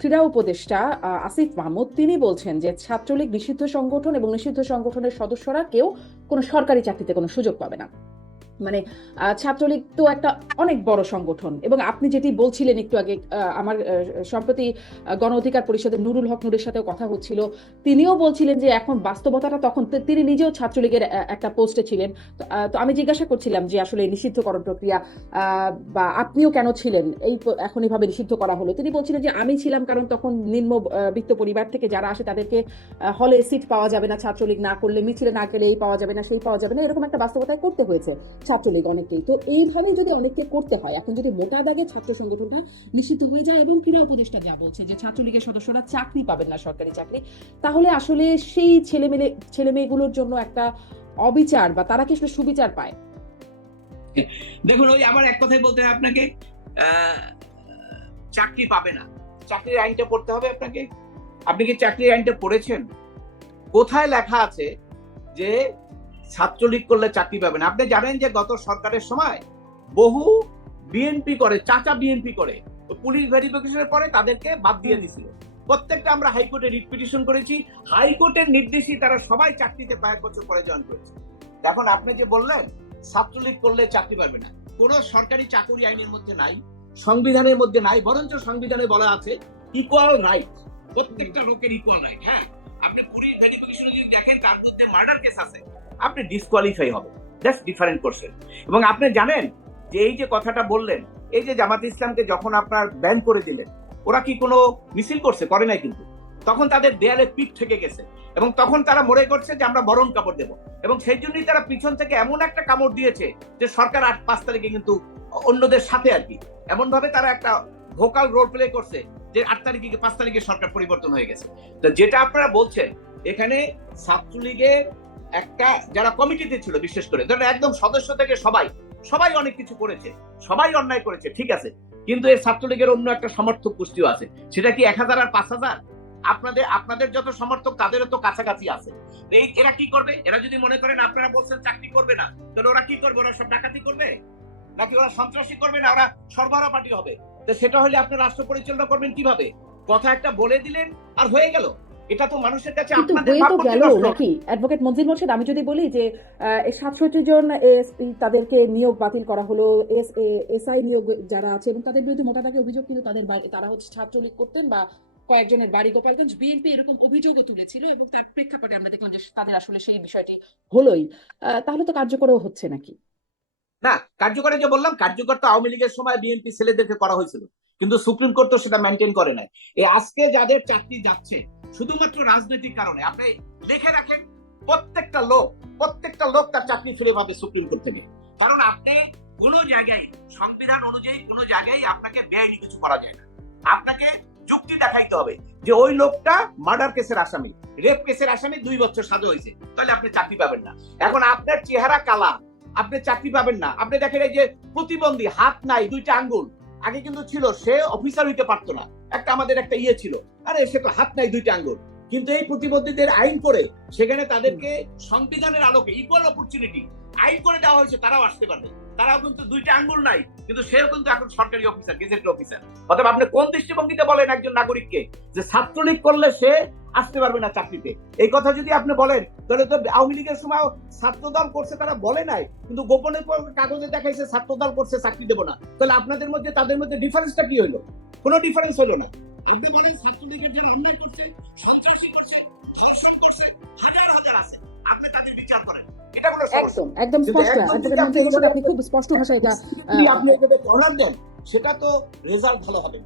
ক্রীড়া উপদেষ্টা আসিফ মাহমুদ, তিনি বলছেন যে ছাত্রলীগ নিষিদ্ধ সংগঠন এবং নিষিদ্ধ সংগঠনের সদস্যরা কেউ কোনো সরকারি চাকরিতে কোনো সুযোগ পাবে না। মানে ছাত্রলীগ তো একটা অনেক বড় সংগঠন। এবং আপনি যেটি বলছিলেন একটু আগে আমার সম্প্রতি গণ অধিকার পরিষদের নুরুল হক নুরের সাথেও কথা হচ্ছিল। তিনিও বলছিলেন যে এখন বাস্তবতাটা তখন তিনি নিজেও ছাত্রলীগের একটা পোস্টে ছিলেন। তো, আমি জিজ্ঞাসা করছিলাম যে আসলে নিষিদ্ধকরণ প্রক্রিয়া বা আপনিও কেন ছিলেন? এই এখন এভাবে নিষিদ্ধ করা হলো। তিনি বলছিলেন যে আমি ছিলাম কারণ তখন নিম্ন বিত্ত পরিবার থেকে যারা আসে তাদেরকে হলে সিট পাওয়া যাবে না ছাত্রলীগ না করলে মিছিলে না গেলে এই পাওয়া যাবে না সেই পাওয়া যাবে না এরকম একটা বাস্তবতায় করতে হয়েছে। ছাত্রলীগ অনেকেই তো এইভাবে যদি অনেককে করতে হয়, এখন যদি মোটা দাগে ছাত্র সংগঠনটা নিষিদ্ধ হয়ে যায় এবং ক্রীড়া উপদেষ্টা যা বলছে যে ছাত্রলীগের সদস্যরা চাকরি পাবেন না সরকারি চাকরি, তাহলে আসলে সেই ছেলে মেয়ে ছেলে মেয়েগুলোর জন্য একটা অবিচার বা তারা কি আসলে সুবিচার পায়? দেখুন, ওই আমার এক কথাই বলতে হয় আপনাকে চাকরি পাবে না। চাকরির আইনটা পড়তে হবে আপনাকে। আপনি কি চাকরির আইনটা পড়েছেন? কোথায় লেখা আছে যে ছাত্রলীগ করলে চাকরি পাবেন। আপনি জানেন যে গত সরকারের সময় বহু বিএনপি করে চাচা বিএনপি করে পুলিশ ভেরিফিকেশনের পরে তাদেরকে বাদ দিয়ে দিছিল। প্রত্যেকটা আমরা হাইকোর্টে রিট পিটিশন করেছি। হাইকোর্টের নির্দেশই তারা সবাই চাকরিতে কয়েক বছর পরে জয়েন করেছে। এখন আপনি যে বললেন ছাত্রলীগ করলে চাকরি পাবে না। কোন সরকারি চাকরি আইনের মধ্যে নাই সংবিধানের মধ্যে নাই বরঞ্চ সংবিধানে বলা আছে ইকুয়াল রাইট প্রত্যেকটা লোকের ইকুয়াল রাইট হ্যাঁ? আপনি পুলিশ ভেরিফিকেশন যদি দেখেন তার মধ্যে মার্ডার কেস আছে। আপনি ডিসকোয়ালিফাই হবে দ্যাটস ডিফারেন্ট কোশ্চেন এবং আপনি জানেন যে এই যে কথাটা বললেন, এই যে জামাত ইসলামকে যখন আপনার ব্যান করে দিলেন, ওরা কি কোনো মিছিল করছে? করে নাই কিন্তু। তখন তাদের দেয়ালে পিঠ থেকে গেছে। এবং তখন তারা মনে করছে যে আমরা বরণ কাপড় দেব। এবং সেই জন্যই তারা পিছন থেকে এমন একটা কামড় দিয়েছে যে সরকার আট পাঁচ তারিখে কিন্তু অন্যদের সাথে আর কি। এমন ভাবে তারা একটা ভোকাল রোল প্লে করছে যে আট তারিখে পাঁচ তারিখে সরকার পরিবর্তন হয়ে গেছে। তো যেটা আপনারা বলছেন, এখানে ছাত্রলীগের একটা যারা কমিটিতে ছিল, বিশেষ করে, ধরেন একদম সদস্য থেকে সবাই সবাই অনেক কিছু করেছে, সবাই অন্যায় করেছে, ঠিক আছে, কিন্তু এর ছাত্রলীগের অন্য একটা সমর্থক গোষ্ঠীও আছে, সেটা কি এক হাজার আর পাঁচ হাজার? আপনাদের আপনাদের যত সমর্থক, তাদেরও তো কাছাকাছি আছে। এই এরা কি করবে? এরা যদি মনে করেন আপনারা বলছেন চাকরি করবে না, তাহলে ওরা কি করবে? ওরা সব ডাকাতি করবে? নাকি ওরা সন্ত্রাসী করবে না? ওরা সরবরাহ পার্টি হবে। তো সেটা হলে আপনি রাষ্ট্র পরিচালনা করবেন কীভাবে? কথা একটা বলে দিলেন আর হয়ে গেল। এটা তো মানুষের কাছে আপনাদের তো গেল নাকি? অ্যাডভোকেট মঞ্জিল মোর্শেদ আমি যদি বলি যে সাতষট্টি জন এসপি তাদেরকে নিয়োগ বাতিল করা হলো এস এসআই নিয়োগ যারা আছে এবং তাদের বিরুদ্ধে মোটা দাগে অভিযোগ কিন্তু তাদের তারা হচ্ছে ছাত্রলীগ করতেন বা কয়েকজনের বাড়ি গোপালগঞ্জ। বিএনপি এরকম অভিযোগও তুলেছিল এবং তার প্রেক্ষাপটে আমরা দেখলাম যে তাদের আসলে সেই বিষয়টি হলোই। তাহলে তো কার্যকরও হচ্ছে নাকি? না কার্যকরে যে বললাম কার্যকর তো আওয়ামী লীগের সময় বিএনপি ছেলেদেরকে করা হয়েছিল। কিন্তু সুপ্রিম কোর্ট তো সেটা মেনটেন করে নাই। এই আজকে যাদের চাকরি যাচ্ছে শুধুমাত্র রাজনৈতিক কারণে। আপনি লিখে রাখেন, প্রত্যেকটা লোক প্রত্যেকটা লোক তার চাকরি ফিরে পাবে সুপ্রিম কোর্ট থেকে। কারণ আপনি কোন জায়গায়, সংবিধান অনুযায়ী কোন জায়গায় আপনাকে বেআইনি কিছু করা যায় না। আপনাকে যুক্তি দেখাইতে হবে যে ওই লোকটা মার্ডার কেসের আসামি, রেপ কেসের আসামি দুই বছর সাজা হয়েছে, তাহলে আপনি চাকরি পাবেন না। এখন আপনার চেহারা কালা, আপনি চাকরি পাবেন না। আপনি দেখেন এই যে প্রতিবন্ধী, হাত নাই, দুইটা আঙ্গুল। আগে কিন্তু ছিল, সে অফিসার হইতে পারতো না। একটা আমাদের একটা ইয়ে ছিল। আরে, সে তো হাত নাই দুইটা আঙ্গুল। কিন্তু এই প্রতিবন্ধীদের আইন করে সেখানে তাদেরকে সংবিধানের আলোকে ইকুয়াল অপরচুনিটি আইন করে দেওয়া হয়েছে, তারাও আসতে পারবে। তারাও কিন্তু দুইটা আঙ্গুল নাই, কিন্তু সেও কিন্তু এখন সরকারি অফিসার গেজেট অফিসার অতএব আপনি কোন দৃষ্টিভঙ্গিতে বলেন একজন নাগরিককে যে ছাত্রলীগ করলে সে আসতে পারবে না চাকরিতে। এই কথা যদি আপনি বলেন তাহলে তো আওয়ামী লীগের সময় ছাত্রদল করছে তারা বলে নাই কিন্তু গোপনে কাগজে দেখাইছে ছাত্রদল করছে চাকরি দেবো না। তাহলে আপনাদের মধ্যে তাদের মধ্যে ডিফারেন্সটা কি হলো কোনো ডিফারেন্স হলো না। আপনি বলেন ছাত্রলীগের যারা অন্যায় করছে সন্ত্রাসী করছে ধর্ষণ করছে হাজার হাজার আছে। আপনি তাদের বিচার করেন। এটা কোনো সমস্যা। একদম একদম স্পষ্ট। যদি আপনি মঞ্জিল মোর্শেদ এভাবে- আপনি খুব স্পষ্ট ভাষায় এটা আপনি কর্নার দেন সেটা তো রেজাল্ট ভালো হবে।